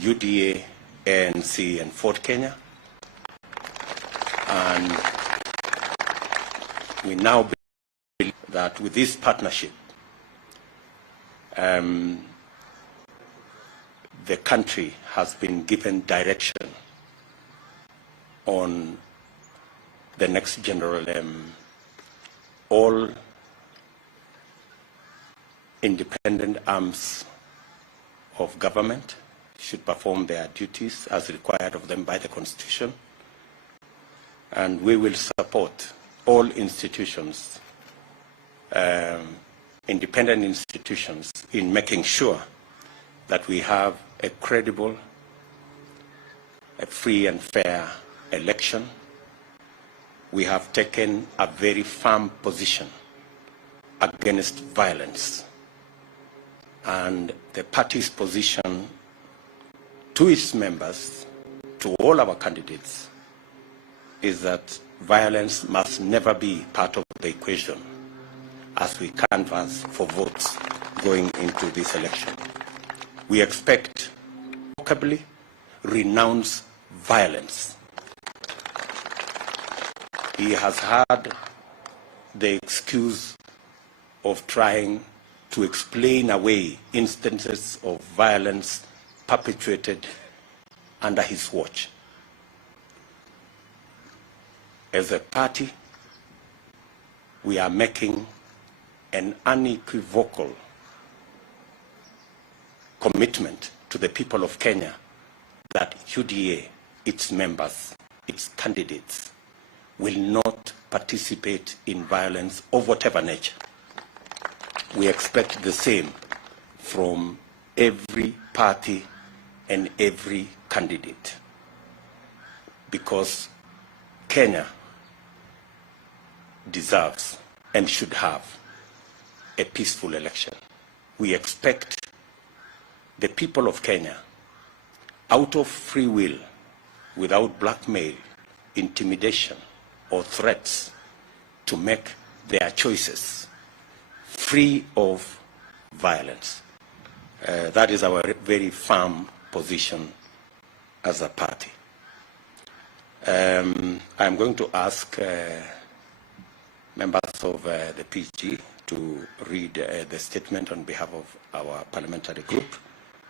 UDA, ANC, and Fort Kenya. And we now believe that with this partnership, the country has been given direction on the next general. All independent arms of government should perform their duties as required of them by the Constitution. And we will support all institutions, independent institutions, in making sure that we have a credible, a free and fair election. We have taken a very firm position against violence. And the party's position to its members, to all our candidates, is that violence must never be part of the equation as we canvass for votes going into this election. We expect vocably renounce violence. He has had the excuse of trying to explain away instances of violence perpetrated under his watch. As a party, we are making an unequivocal commitment to the people of Kenya that UDA, its members, its candidates, will not participate in violence of whatever nature. We expect the same from every party and every candidate, because Kenya deserves and should have a peaceful election. We expect the people of Kenya, out of free will, without blackmail, intimidation, or threats, to make their choices free of violence. That is our very firm position as a party. I'm going to ask members of the PG to read the statement on behalf of our parliamentary group,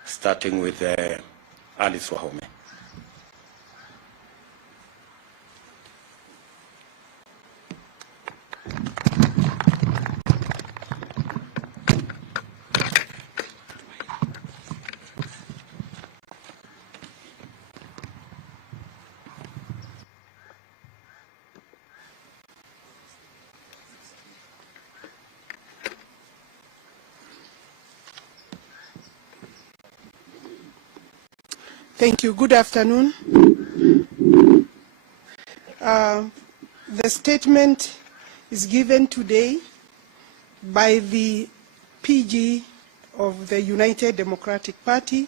starting with Alice Wahome. Thank you. Good afternoon. The statement is given today by the PG of the United Democratic Party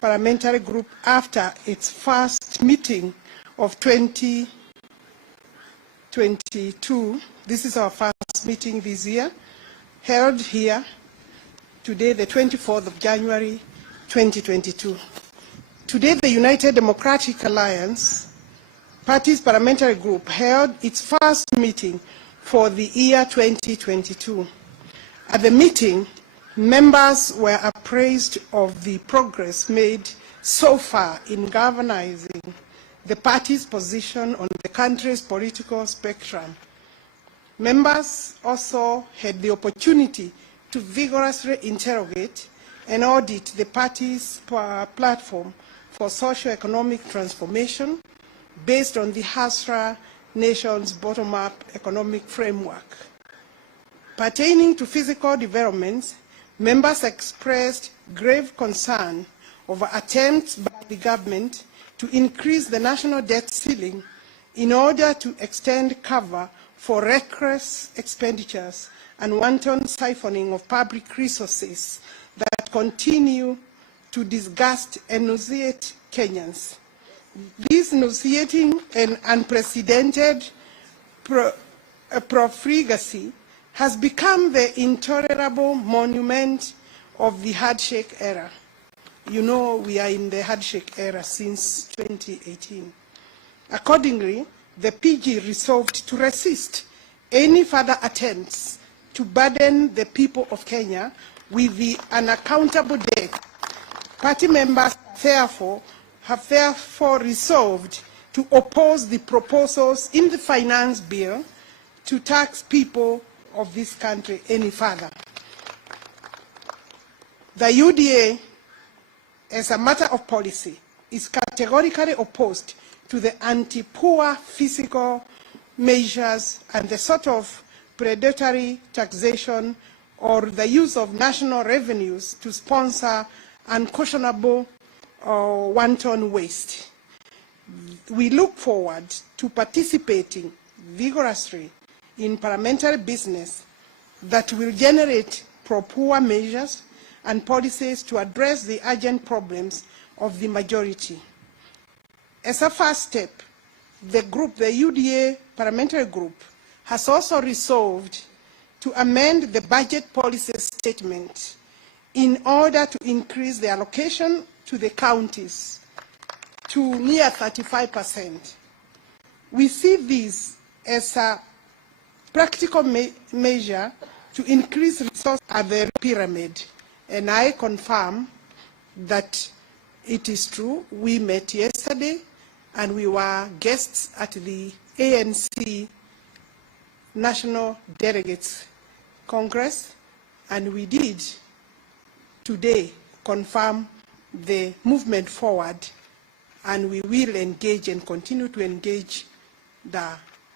parliamentary group after its first meeting of 2022. This is our first meeting this year, held here today, the 24th of January, 2022. Today, the United Democratic Alliance Party's parliamentary group held its first meeting for the year 2022. At the meeting, members were appraised of the progress made so far in galvanizing the party's position on the country's political spectrum. Members also had the opportunity to vigorously interrogate and audit the party's platform for socio-economic transformation based on the Hasra Nation's bottom-up economic framework. Pertaining to physical developments, members expressed grave concern over attempts by the government to increase the national debt ceiling in order to extend cover for reckless expenditures and wanton siphoning of public resources that continue to disgust and nauseate Kenyans. This nauseating and unprecedented profligacy has become the intolerable monument of the handshake era. You know, we are in the handshake era since 2018. Accordingly, the PG resolved to resist any further attempts to burden the people of Kenya with the unaccountable debt. Party members have therefore resolved to oppose the proposals in the finance bill to tax people of this country any further. The UDA, as a matter of policy, is categorically opposed to the anti-poor fiscal measures and the sort of predatory taxation or the use of national revenues to sponsor unconscionable wanton waste. We look forward to participating vigorously in parliamentary business that will generate pro-poor measures and policies to address the urgent problems of the majority. As a first step, the UDA parliamentary group, has also resolved to amend the budget policy statement in order to increase the allocation to the counties to near 35%. We see this as a practical measure to increase resources at the pyramid, and I confirm that it is true. We met yesterday and we were guests at the ANC National Delegates Congress, and we did today confirm the movement forward, and we will engage and continue to engage the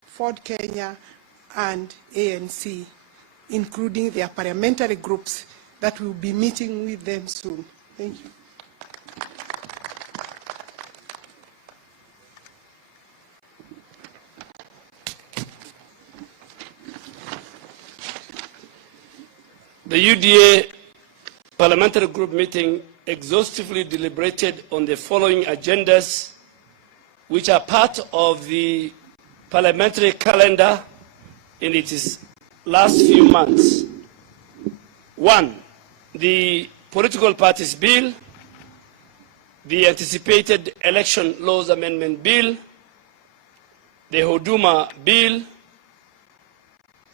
Ford Kenya and ANC, including their parliamentary groups that will be meeting with them soon. Thank you. The UDA Parliamentary Group meeting exhaustively deliberated on the following agendas, which are part of the parliamentary calendar in its last few months. 1, the Political Parties Bill, the anticipated Election Laws Amendment Bill, the Huduma Bill,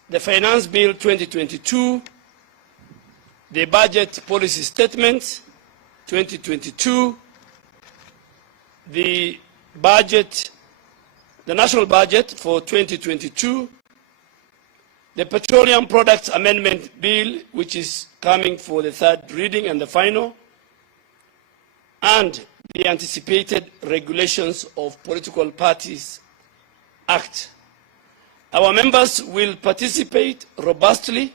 the Finance Bill 2022, the Budget Policy Statement 2022, the National Budget for 2022, the Petroleum Products Amendment Bill, which is coming for the third reading and the final, and the anticipated Regulations of Political Parties Act. Our members will participate robustly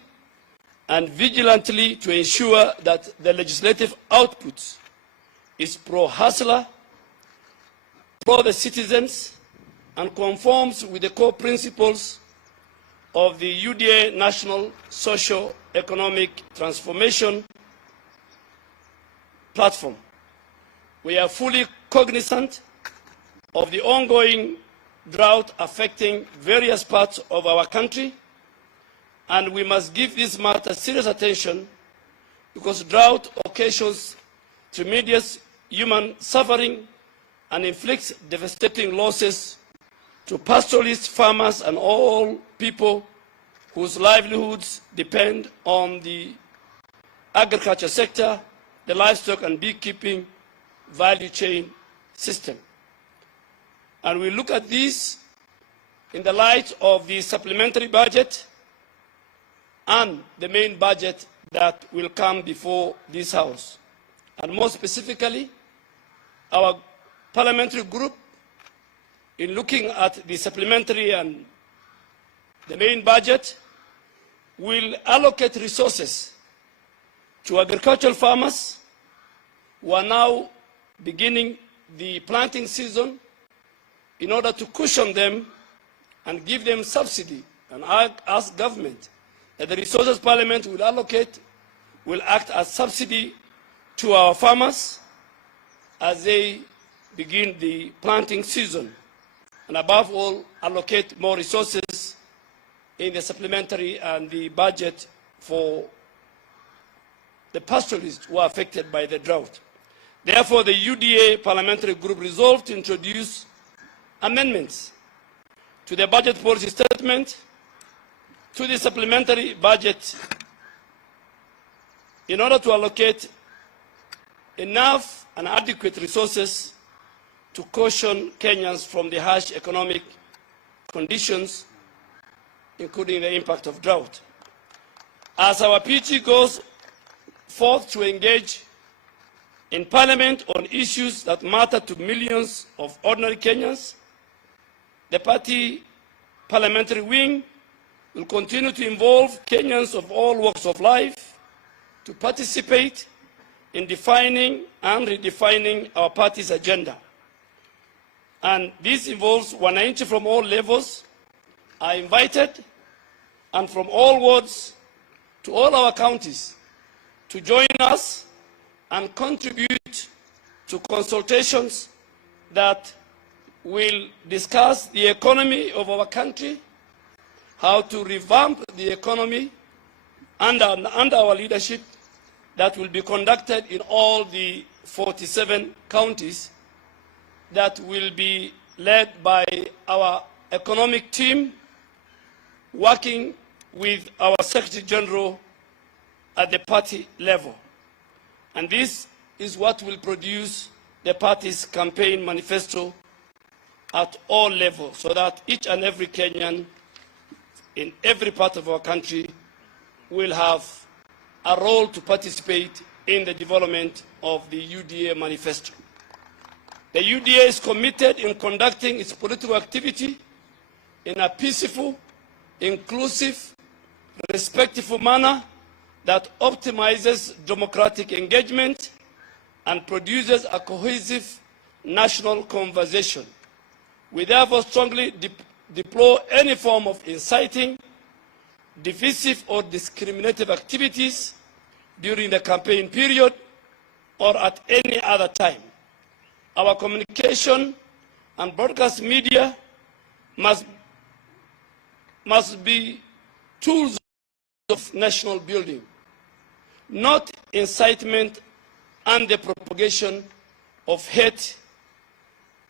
and vigilantly to ensure that the legislative output is pro-hustler, pro the citizens, and conforms with the core principles of the UDA National Socio-Economic Transformation Platform. We are fully cognizant of the ongoing drought affecting various parts of our country, and we must give this matter serious attention because drought occasions tremendous human suffering and inflicts devastating losses to pastoralists, farmers, and all people whose livelihoods depend on the agriculture sector, the livestock and beekeeping value chain system. And we look at this in the light of the supplementary budget and the main budget that will come before this House. And more specifically, our parliamentary group, in looking at the supplementary and the main budget, will allocate resources to agricultural farmers who are now beginning the planting season in order to cushion them and give them subsidy, and ask government that the resources Parliament will allocate will act as subsidy to our farmers as they begin the planting season, and above all, allocate more resources in the supplementary and the budget for the pastoralists who are affected by the drought. Therefore, the UDA parliamentary group resolved to introduce amendments to the budget policy statement, to the supplementary budget, in order to allocate enough and adequate resources to caution Kenyans from the harsh economic conditions, including the impact of drought. As our PG goes forth to engage in Parliament on issues that matter to millions of ordinary Kenyans, the party parliamentary wing will continue to involve Kenyans of all walks of life to participate in defining and redefining our party's agenda. And this involves wananchi from all levels are invited, and from all wards to all our counties, to join us and contribute to consultations that will discuss the economy of our country, how to revamp the economy under our leadership, that will be conducted in all the 47 counties, that will be led by our economic team, working with our Secretary General at the party level. And this is what will produce the party's campaign manifesto at all levels, so that each and every Kenyan in every part of our country will have a role to participate in the development of the UDA manifesto. The UDA is committed in conducting its political activity in a peaceful, inclusive, respectful manner that optimizes democratic engagement and produces a cohesive national conversation. We therefore strongly deplore any form of inciting, divisive or discriminative activities during the campaign period or at any other time. Our communication and broadcast media must be tools of national building, not incitement and the propagation of hate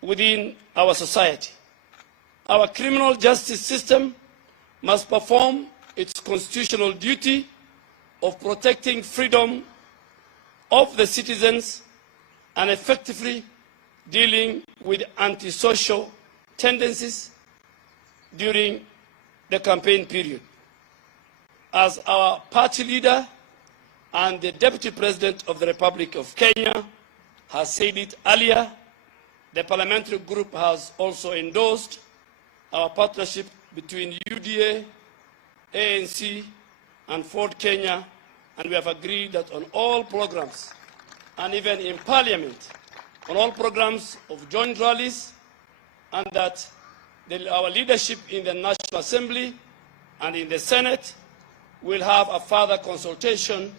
within our society. Our criminal justice system must perform its constitutional duty of protecting freedom of the citizens and effectively dealing with antisocial tendencies during the campaign period. As our party leader and the Deputy President of the Republic of Kenya has said it earlier, the parliamentary group has also endorsed our partnership between UDA, ANC, and Ford Kenya, and we have agreed that on all programs, and even in Parliament, on all programs of joint rallies, and that our leadership in the National Assembly and in the Senate will have a further consultation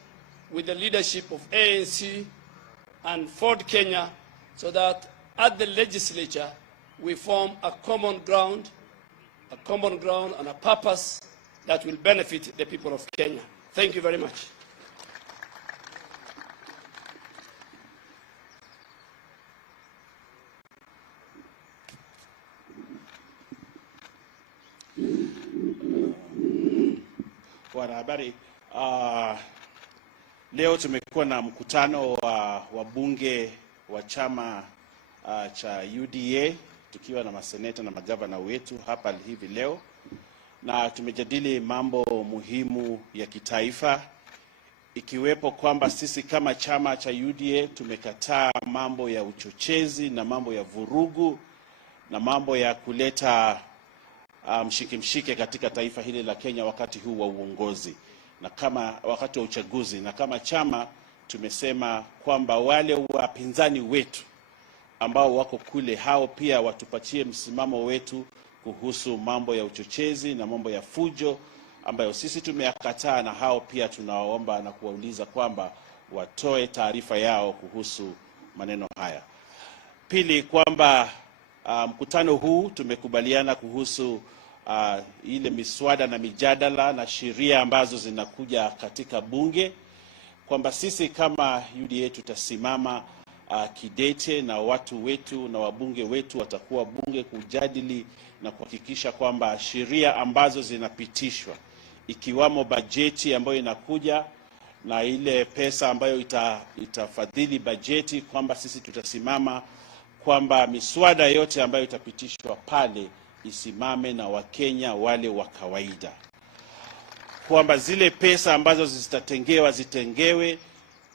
with the leadership of ANC and Ford Kenya, so that at the legislature we form a common ground and a purpose that will benefit the people of Kenya. Thank you very much. Wanahabari, leo tumekuwa na mkutano wa wabunge wa chama cha UDA, tukiwa na maseneta na magavana wetu hapa hivi leo, na tumejadili mambo muhimu ya kitaifa, ikiwepo kwamba sisi kama chama cha UDA tumekataa mambo ya uchochezi na mambo ya vurugu na mambo ya kuleta mshike katika taifa hili la Kenya wakati huu wa uongozi na kama wakati wa uchaguzi. Na kama chama tumesema kwamba wale wapinzani wetu ambao wako kule, hao pia watupatie msimamo wetu kuhusu mambo ya uchochezi na mambo ya fujo ambayo sisi tumeyakataa, na hao pia tunawaomba na kuwauliza kwamba watoe taarifa yao kuhusu maneno haya. Pili, kwamba mkutano huu tumekubaliana kuhusu ile miswada na mijadala na sheria ambazo zinakuja katika bunge, kwamba sisi kama UDA tutasimama kidete, na watu wetu na wabunge wetu watakuwa bunge kujadili na kuhakikisha kwamba sheria ambazo zinapitishwa, ikiwamo bajeti ambayo inakuja na ile pesa ambayo itafadhili bajeti, kwamba sisi tutasimama kwamba miswada yote ambayo itapitishwa pale isimame na Wakenya wale wa kawaida, kwamba zile pesa ambazo zitatengewa zitengewe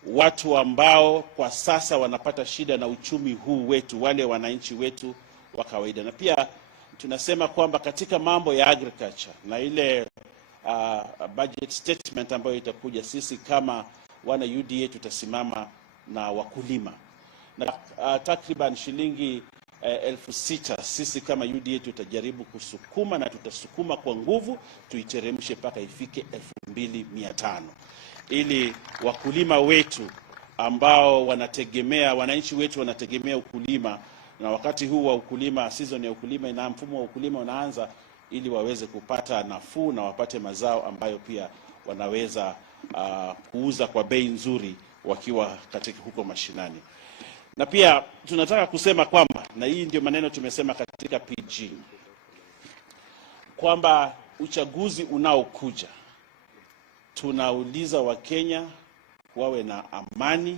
watu ambao kwa sasa wanapata shida na uchumi huu wetu, wale wananchi wetu wa kawaida. Na pia tunasema kwamba katika mambo ya agriculture na ile budget statement ambayo itakuja, sisi kama wana UDA tutasimama na wakulima, na takriban shilingi 6,000 sisi kama UDA tutajaribu kusukuma, na tutasukuma kwa nguvu tuiteremshe mpaka ifike 2,500, ili wakulima wetu ambao wanategemea, wananchi wetu wanategemea ukulima, na wakati huu wa ukulima, season ya ukulima na mfumo wa ukulima unaanza, ili waweze kupata nafuu na wapate mazao ambayo pia wanaweza kuuza kwa bei nzuri wakiwa katika huko mashinani. Na pia tunataka kusema kwamba, na hii ndio maneno tumesema katika PG, kwamba uchaguzi unaokuja tunauliza Wakenya wawe na amani,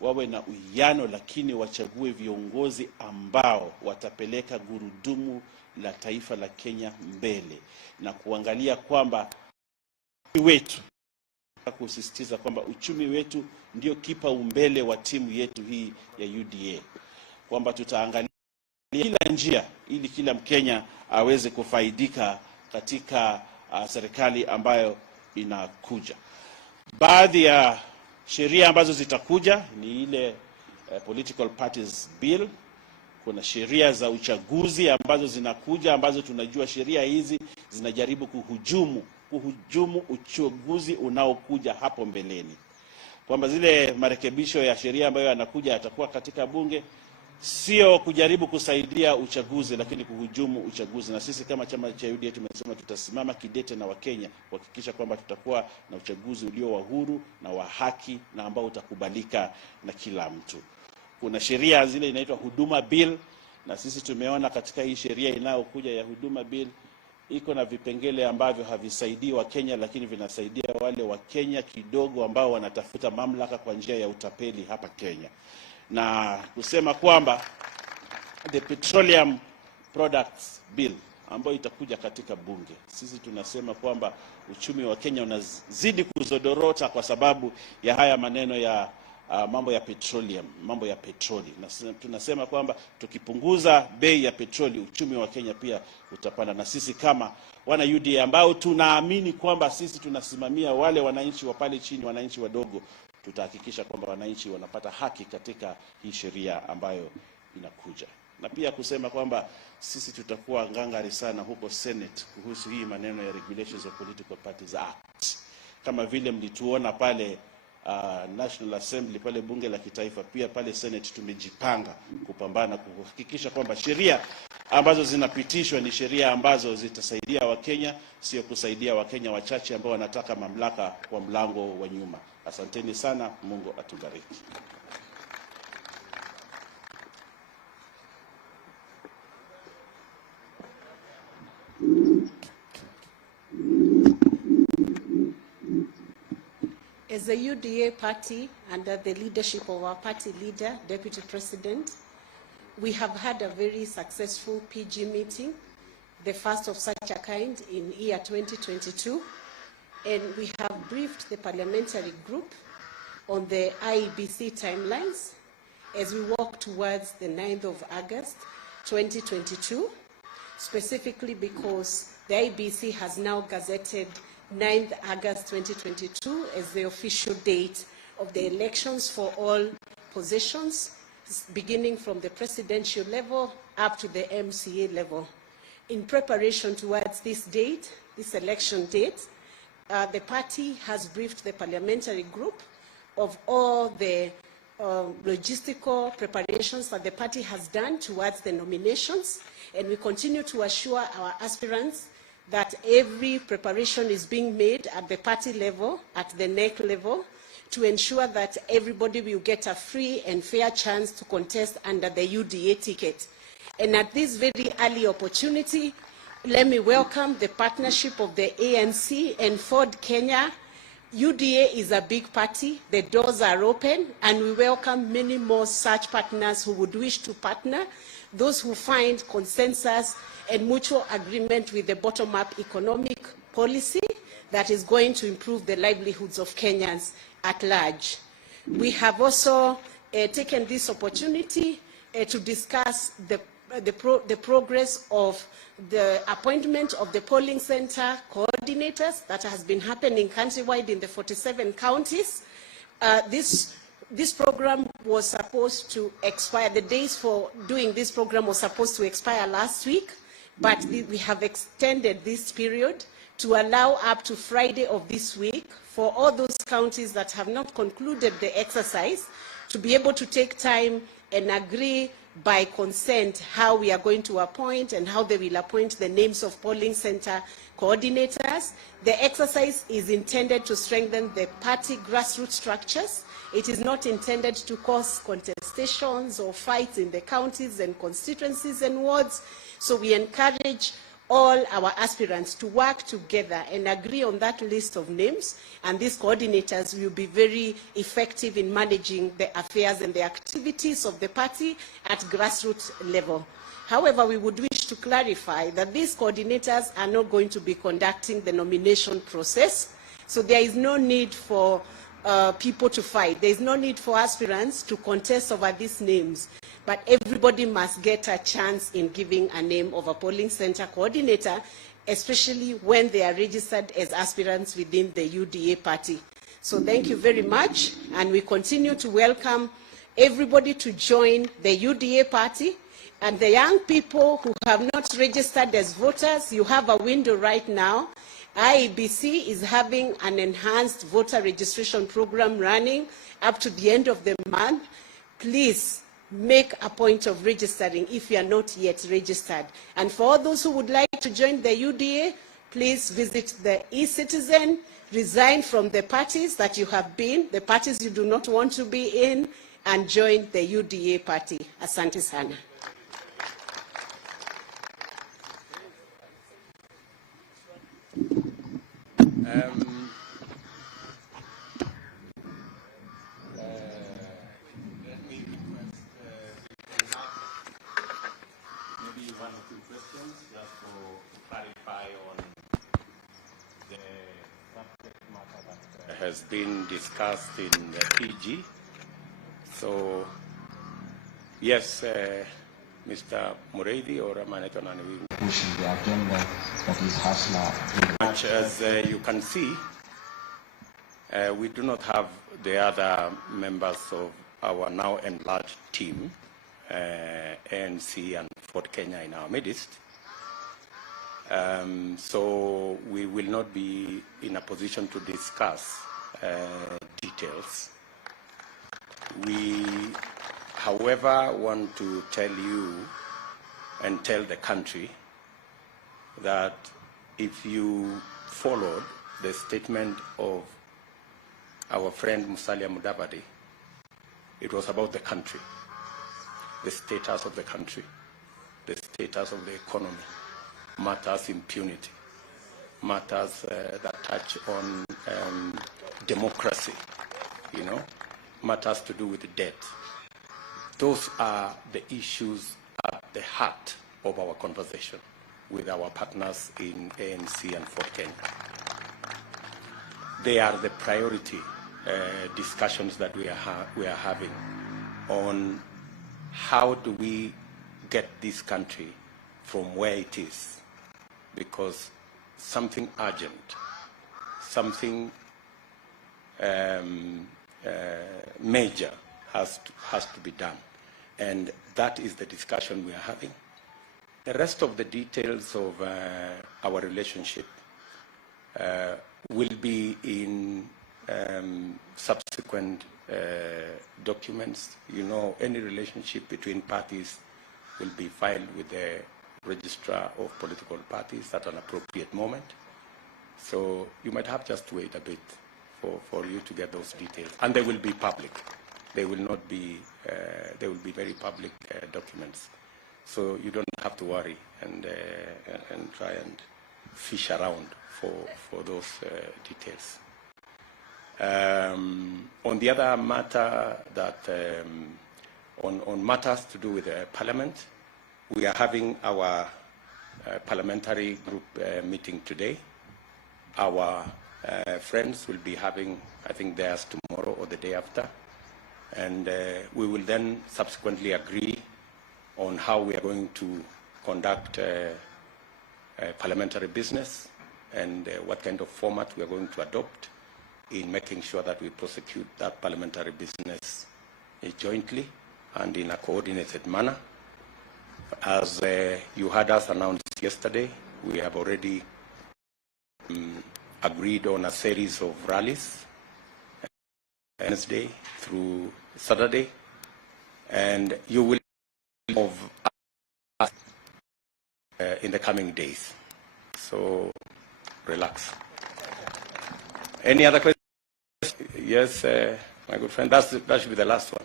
wawe na uwiano, lakini wachague viongozi ambao watapeleka gurudumu la taifa la Kenya mbele, na kuangalia kwamba wetu, kusisitiza kwamba uchumi wetu ndio kipaumbele wa timu yetu hii ya UDA, kwamba tutaangalia kila njia ili kila Mkenya aweze kufaidika katika serikali ambayo inakuja. Baadhi ya sheria ambazo zitakuja ni ile political parties bill. Kuna sheria za uchaguzi ambazo zinakuja, ambazo tunajua sheria hizi zinajaribu kuhujumu uchaguzi unaokuja hapo mbeleni, kwamba zile marekebisho ya sheria ambayo yanakuja yatakuwa katika bunge, sio kujaribu kusaidia uchaguzi, lakini kuhujumu uchaguzi. Na sisi kama chama cha UDA tumesema tutasimama kidete na Wakenya kuhakikisha kwamba tutakuwa na uchaguzi ulio wa huru na wa haki na ambao utakubalika na kila mtu. Kuna sheria zile inaitwa huduma bill, na sisi tumeona katika hii sheria inayokuja ya huduma bill iko na vipengele ambavyo havisaidii Wakenya, lakini vinasaidia wale Wakenya kidogo ambao wanatafuta mamlaka kwa njia ya utapeli hapa Kenya. Na kusema kwamba the petroleum products bill ambayo itakuja katika bunge, sisi tunasema kwamba uchumi wa Kenya unazidi kuzodorota kwa sababu ya haya maneno ya mambo ya petroleum, mambo ya petroli. Na tunasema kwamba tukipunguza bei ya petroli, uchumi wa Kenya pia utapanda. Na sisi kama wana UDA ambao tunaamini kwamba sisi tunasimamia wale wananchi wa pale chini, wananchi wadogo, tutahakikisha kwamba wananchi wanapata haki katika hii sheria ambayo inakuja. Na pia kusema kwamba sisi tutakuwa ngangari sana huko Senate kuhusu hii maneno ya Regulations of Political Parties Act. Kama vile mlituona pale National Assembly, pale bunge la kitaifa, pia pale Senate tumejipanga kupambana kuhakikisha kwamba sheria ambazo zinapitishwa ni sheria ambazo zitasaidia Wakenya, sio kusaidia Wakenya wachache ambao wanataka mamlaka kwa mlango wa nyuma. Asanteni sana, Mungu atubariki. As a UDA party, under the leadership of our party leader, Deputy President, we have had a very successful PG meeting, the first of such a kind in year 2022, and we have briefed the parliamentary group on the IEBC timelines as we walk towards the 9th of August 2022, specifically because the IEBC has now gazetted 9th August 2022 as the official date of the elections for all positions, beginning from the presidential level up to the MCA level. In preparation towards this date, this election date, the party has briefed the parliamentary group of all the logistical preparations that the party has done towards the nominations, and we continue to assure our aspirants that every preparation is being made at the party level, at the NEC level, to ensure that everybody will get a free and fair chance to contest under the UDA ticket. And at this very early opportunity, let me welcome the partnership of the ANC and Ford Kenya. UDA is a big party, the doors are open, and we welcome many more such partners who would wish to partner, those who find consensus and mutual agreement with the bottom-up economic policy that is going to improve the livelihoods of Kenyans at large. We have also taken this opportunity to discuss the progress of the appointment of the polling center coordinators that has been happening countrywide in the 47 counties. This program was supposed to expire, the days for doing this program was supposed to expire last week, but we have extended this period to allow up to Friday of this week for all those counties that have not concluded the exercise to be able to take time and agree by consent how we are going to appoint and how they will appoint the names of polling center coordinators. The exercise is intended to strengthen the party grassroots structures. It is not intended to cause contestations or fights in the counties and constituencies and wards. So we encourage all our aspirants to work together and agree on that list of names, and these coordinators will be very effective in managing the affairs and the activities of the party at grassroots level. However, we would wish to clarify that these coordinators are not going to be conducting the nomination process, so there is no need for people to fight. There is no need for aspirants to contest over these names, but everybody must get a chance in giving a name of a polling center coordinator, especially when they are registered as aspirants within the UDA party. So thank you very much, and we continue to welcome everybody to join the UDA party. And the young people who have not registered as voters, you have a window right now. IEBC is having an enhanced voter registration program running up to the end of the month. Please make a point of registering if you are not yet registered. And for all those who would like to join the UDA, please visit the e-citizen, resign from the parties that you have been, the parties you do not want to be in, and join the UDA party. Asante sana. Let me request maybe one or two questions just to clarify on the subject matter that has been discussed in the PG. So, yes, Mr. Muredi or Amanetonani. Pushing the agenda that is Hasla. Much as you can see, we do not have the other members of our now enlarged team, ANC and Fort Kenya in our midst. So we will not be in a position to discuss details. We, however, want to tell you and tell the country that if you followed the statement of our friend Musalia Mudavadi, it was about the country, the status of the country, the status of the economy, matters impunity, matters that touch on democracy, you know, matters to do with debt. Those are the issues at the heart of our conversation with our partners in ANC and Fort Kenya. They are the priority discussions that we are having on how do we get this country from where it is, because something urgent, something major has to be done, and that is the discussion we are having. The rest of the details of our relationship will be in subsequent documents. You know, any relationship between parties will be filed with the registrar of political parties at an appropriate moment. So you might have just to wait a bit for you to get those details. And they will be public. They will not be, they will be very public documents. So you don't have to worry and try and fish around for those details. On the other matter that, on matters to do with Parliament, we are having our parliamentary group meeting today. Our friends will be having, I think, theirs tomorrow or the day after. And we will then subsequently agree on how we are going to conduct parliamentary business and what kind of format we are going to adopt in making sure that we prosecute that parliamentary business jointly and in a coordinated manner. As you heard us announce yesterday, we have already agreed on a series of rallies Wednesday through Saturday, and you will of us in the coming days. So relax. Any other questions? Yes, my good friend. That should be the last one.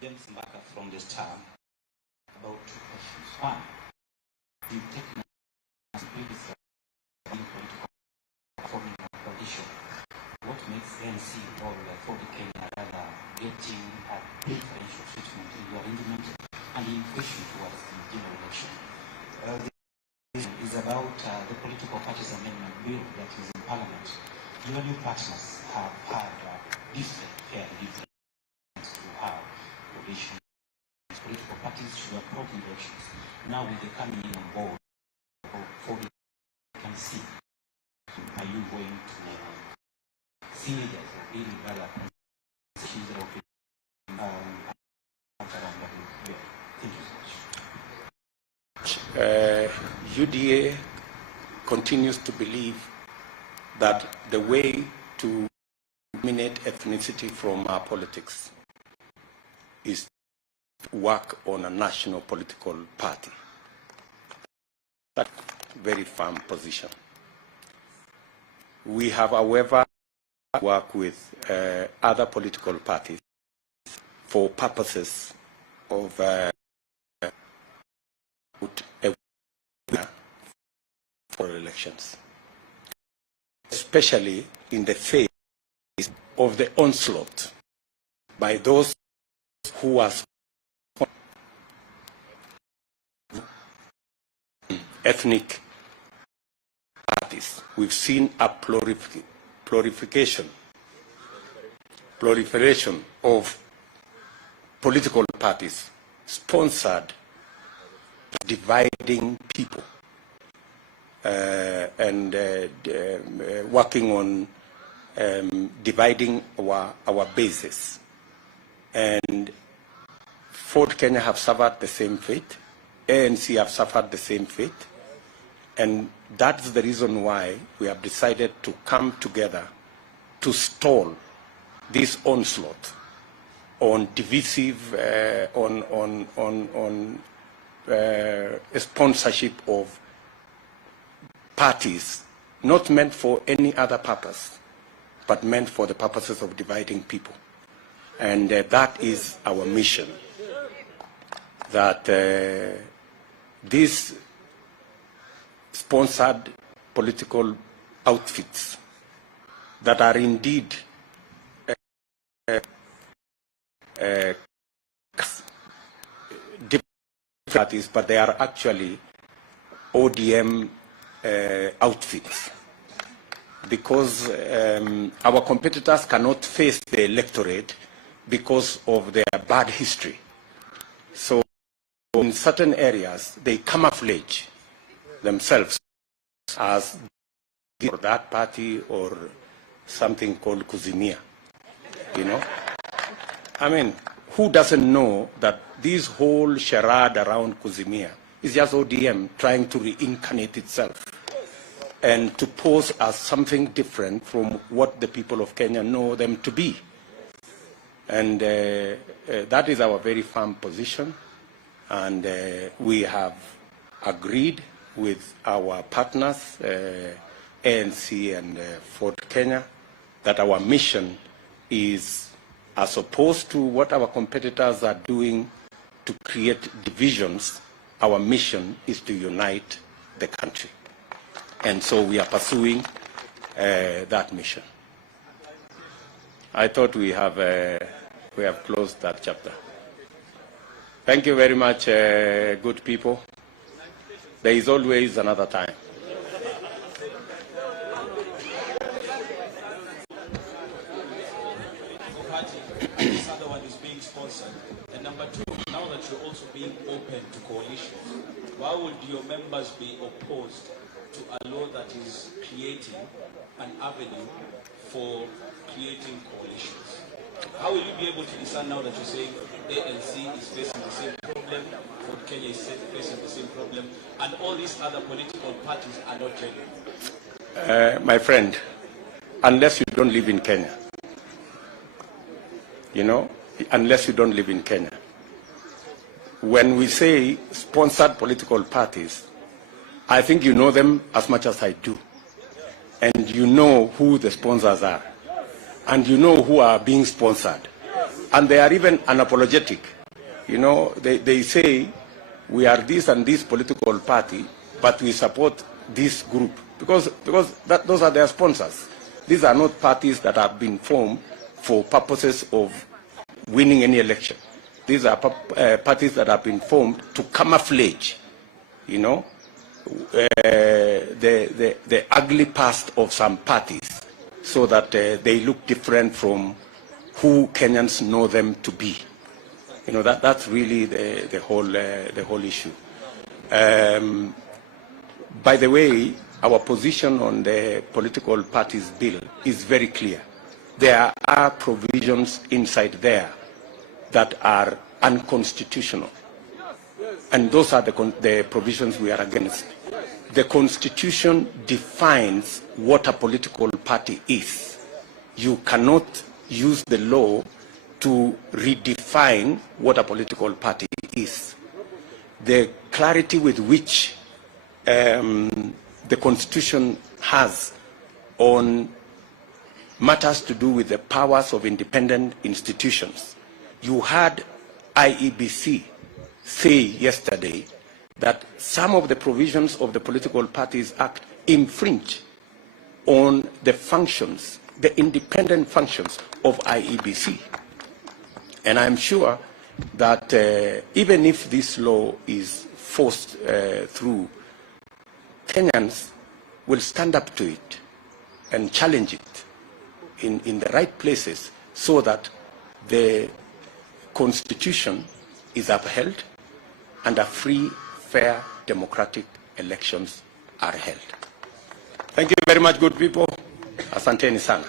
James Mbaka from this town. About two questions. One, you've taken a previous political forming a coalition. What makes ANC or for the Kenya rather getting a preferential treatment in your arrangement and in pushing towards the general election? This is about the political parties amendment bill that is in Parliament. Your new partners have had different to how coalition political parties should approach elections. Now with the coming in on board for the ANC, are you going to see it as a really rather positions that are Thank you so much. UDA continues to believe that the way to eliminate ethnicity from our politics is to work on a national political party. That's a very firm position. We have, however, worked with other political parties for purposes of for elections, especially in the face of the onslaught by those who are ethnic parties. We've seen a proliferation of political parties sponsored dividing people and working on dividing our bases. And Ford Kenya have suffered the same fate. ANC have suffered the same fate. And that's the reason why we have decided to come together to stall this onslaught on divisive, sponsorship of parties not meant for any other purpose, but meant for the purposes of dividing people. And that is our mission, that these sponsored political outfits that are indeed parties, but they are actually ODM outfits, because our competitors cannot face the electorate because of their bad history. So in certain areas, they camouflage themselves as that party or something called Kuzimia, you know? I mean, who doesn't know that this whole charade around Kuzimia is just ODM trying to reincarnate itself and to pose as something different from what the people of Kenya know them to be. And that is our very firm position. And we have agreed with our partners, ANC and Ford Kenya, that our mission is, as opposed to what our competitors are doing to create divisions, our mission is to unite the country. And so we are pursuing that mission. I thought we have closed that chapter. Thank you very much, good people. There is always another time. This other one is being sponsored. And number two, now that you're also being open to coalitions, why would your members be opposed to a law that is creating an avenue for creating coalitions? How will you be able to discern now that you're saying ANC is facing the same problem, Ford Kenya is facing the same problem, and all these other political parties are not genuine? My friend, unless you don't live in Kenya, unless you don't live in Kenya, when we say sponsored political parties, I think you know them as much as I do. And you know who the sponsors are. And you know who are being sponsored. And they are even unapologetic. They say, we are this and this political party, but we support this group. Because those are their sponsors. These are not parties that have been formed for purposes of winning any election. These are parties that have been formed to camouflage, the ugly past of some parties, so that they look different from who Kenyans know them to be. That's really the whole issue. By the way, our position on the political parties bill is very clear. There are provisions inside there that are unconstitutional. And those are the provisions we are against. The Constitution defines what a political party is. You cannot use the law to redefine what a political party is. The clarity with which the Constitution has on matters to do with the powers of independent institutions. You heard IEBC say yesterday that some of the provisions of the Political Parties Act infringe on the functions, the independent functions of IEBC. And I'm sure that even if this law is forced through, Kenyans will stand up to it and challenge it in the right places so that the Constitution is upheld and a free, fair, democratic elections are held. Thank you very much, good people. Asanteni sana.